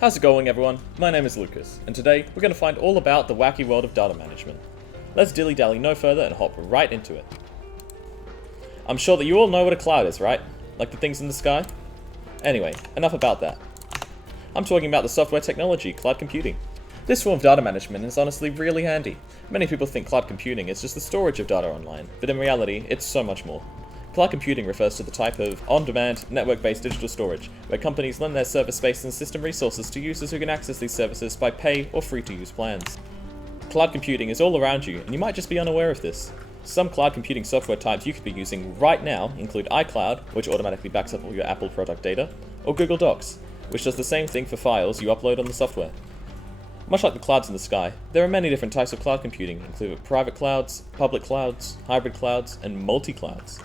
How's it going, everyone? My name is Lucas, and today we're going to find all about the wacky world of data management. Let's dilly-dally no further and hop right into it. I'm sure that you all know what a cloud is, right? Like the things in the sky? Anyway, enough about that. I'm talking about the software technology, cloud computing. This form of data management is honestly really handy. Many people think cloud computing is just the storage of data online, but in reality, it's so much more. Cloud computing refers to the type of on-demand, network-based digital storage, where companies lend their server space and system resources to users who can access these services by pay or free-to-use plans. Cloud computing is all around you, and you might just be unaware of this. Some cloud computing software types you could be using right now include iCloud, which automatically backs up all your Apple product data, or Google Docs, which does the same thing for files you upload on the software. Much like the clouds in the sky, there are many different types of cloud computing, including private clouds, public clouds, hybrid clouds, and multi-clouds.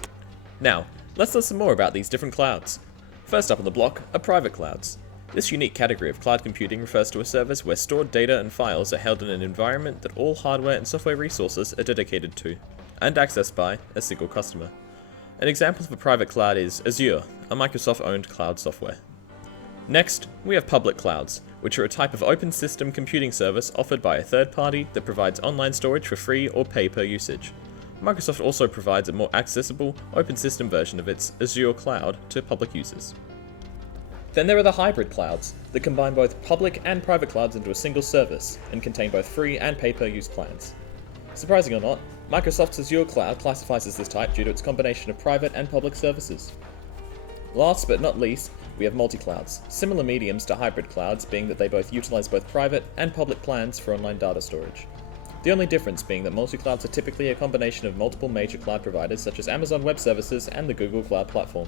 Now, let's learn some more about these different clouds. First up on the block are private clouds. This unique category of cloud computing refers to a service where stored data and files are held in an environment that all hardware and software resources are dedicated to, and accessed by a single customer. An example of a private cloud is Azure, a Microsoft-owned cloud software. Next, we have public clouds, which are a type of open system computing service offered by a third party that provides online storage for free or pay per usage. Microsoft also provides a more accessible, open system version of its Azure Cloud to public users. Then there are the hybrid clouds, that combine both public and private clouds into a single service, and contain both free and pay-per-use plans. Surprising or not, Microsoft's Azure Cloud classifies as this type due to its combination of private and public services. Last but not least, we have multi-clouds, similar mediums to hybrid clouds being that they both utilize both private and public plans for online data storage. The only difference being that multi-clouds are typically a combination of multiple major cloud providers such as Amazon Web Services and the Google Cloud Platform.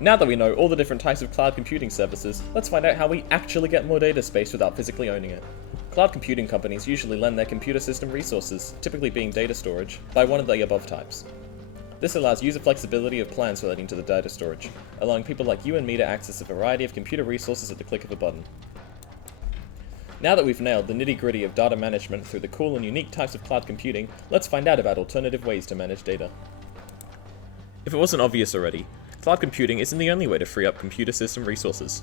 Now that we know all the different types of cloud computing services, let's find out how we actually get more data space without physically owning it. Cloud computing companies usually lend their computer system resources, typically being data storage, by one of the above types. This allows user flexibility of plans relating to the data storage, allowing people like you and me to access a variety of computer resources at the click of a button. Now that we've nailed the nitty-gritty of data management through the cool and unique types of cloud computing, let's find out about alternative ways to manage data. If it wasn't obvious already, cloud computing isn't the only way to free up computer system resources.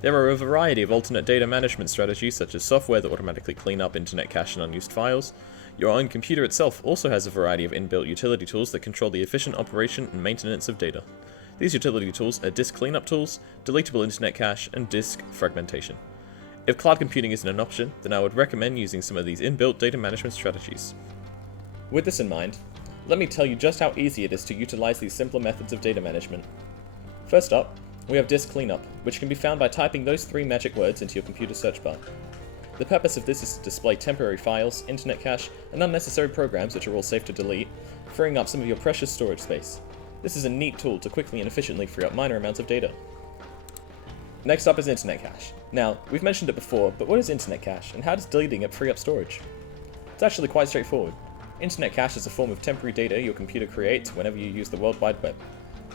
There are a variety of alternate data management strategies such as software that automatically clean up internet cache and unused files. Your own computer itself also has a variety of inbuilt utility tools that control the efficient operation and maintenance of data. These utility tools are disk cleanup tools, deletable internet cache, and disk fragmentation. If cloud computing isn't an option, then I would recommend using some of these inbuilt data management strategies. With this in mind, let me tell you just how easy it is to utilize these simpler methods of data management. First up, we have disk cleanup, which can be found by typing those 3 magic words into your computer search bar. The purpose of this is to display temporary files, internet cache, and unnecessary programs which are all safe to delete, freeing up some of your precious storage space. This is a neat tool to quickly and efficiently free up minor amounts of data. Next up is internet cache. Now, we've mentioned it before, but what is internet cache, and how does deleting it free up storage? It's actually quite straightforward. Internet cache is a form of temporary data your computer creates whenever you use the World Wide Web.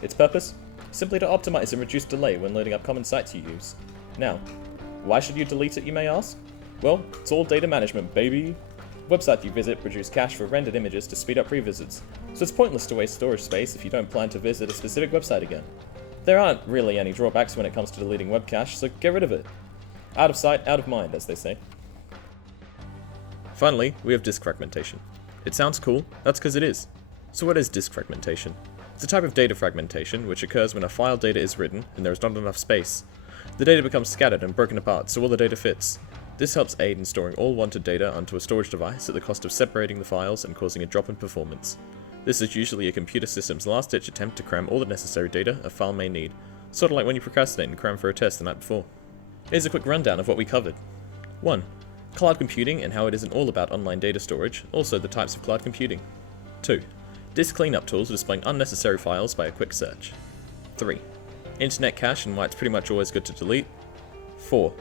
Its purpose? Simply to optimize and reduce delay when loading up common sites you use. Now, why should you delete it, you may ask? Well, it's all data management, baby! Websites you visit produce cache for rendered images to speed up revisits, so it's pointless to waste storage space if you don't plan to visit a specific website again. There aren't really any drawbacks when it comes to deleting web cache, so get rid of it. Out of sight, out of mind, as they say. Finally, we have disk fragmentation. It sounds cool, that's because it is. So what is disk fragmentation? It's a type of data fragmentation which occurs when a file data is written and there is not enough space. The data becomes scattered and broken apart so all the data fits. This helps aid in storing all wanted data onto a storage device at the cost of separating the files and causing a drop in performance. This is usually a computer system's last-ditch attempt to cram all the necessary data a file may need, sort of like when you procrastinate and cram for a test the night before. Here's a quick rundown of what we covered. 1. Cloud computing and how it isn't all about online data storage, also the types of cloud computing. 2. Disk cleanup tools for displaying unnecessary files by a quick search. 3. Internet cache and why it's pretty much always good to delete. 4.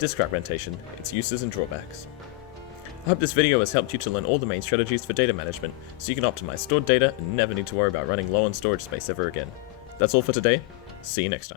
Disk fragmentation, its uses and drawbacks. I hope this video has helped you to learn all the main strategies for data management so you can optimize stored data and never need to worry about running low on storage space ever again. That's all for today. See you next time.